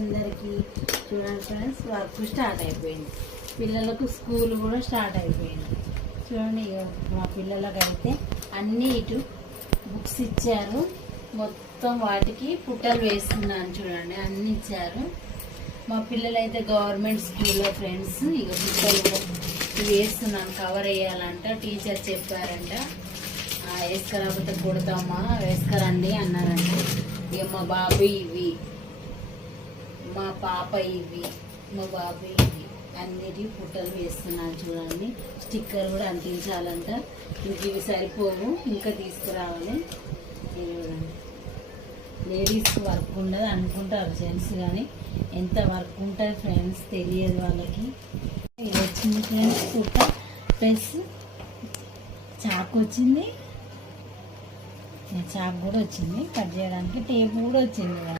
అందరికీ. చూడండి friends, work start అయిపోయింది. పిల్లలకు స్కూల్ కూడా స్టార్ట్ అయిపోయింది. చూడండి, మా పిల్లలకైతే అన్నీ ఇటు బుక్స్ ఇచ్చారు. మొత్తం వాటికి పుట్టలు వేస్తున్నాను. చూడండి, అన్నీ ఇచ్చారు. మా పిల్లలైతే గవర్నమెంట్ స్కూల్లో ఫ్రెండ్స్. ఇక పుట్టలు వేస్తున్నాను, కవర్ వేయాలంట. టీచర్ చెప్పారంట, వేసుకురాకపోతే కొడతామా, వేసుకురండి అన్నారంట. ఇక మా బాబు ఇవి, మా పాప ఇవి, మా బాబు ఇవి అన్నిటి పుట్టలు వేస్తున్నాను. చూడండి, స్టిక్కర్ కూడా అంటించాలంట. ఇంక ఇవి సరిపోవు, ఇంకా తీసుకురావాలి. చూడండి, లేడీస్ వర్క్ ఉండదు అనుకుంటారు జెంట్స్, కానీ ఎంత వర్క్ ఉంటుంది ఫ్రెండ్స్ తెలియదు వాళ్ళకి. ఇది వచ్చింది ఫ్రెండ్స్, పుట్ట ప్లస్ చాకు వచ్చింది, చాకు కూడా వచ్చింది, కట్ చేయడానికి టేప్ కూడా వచ్చింది.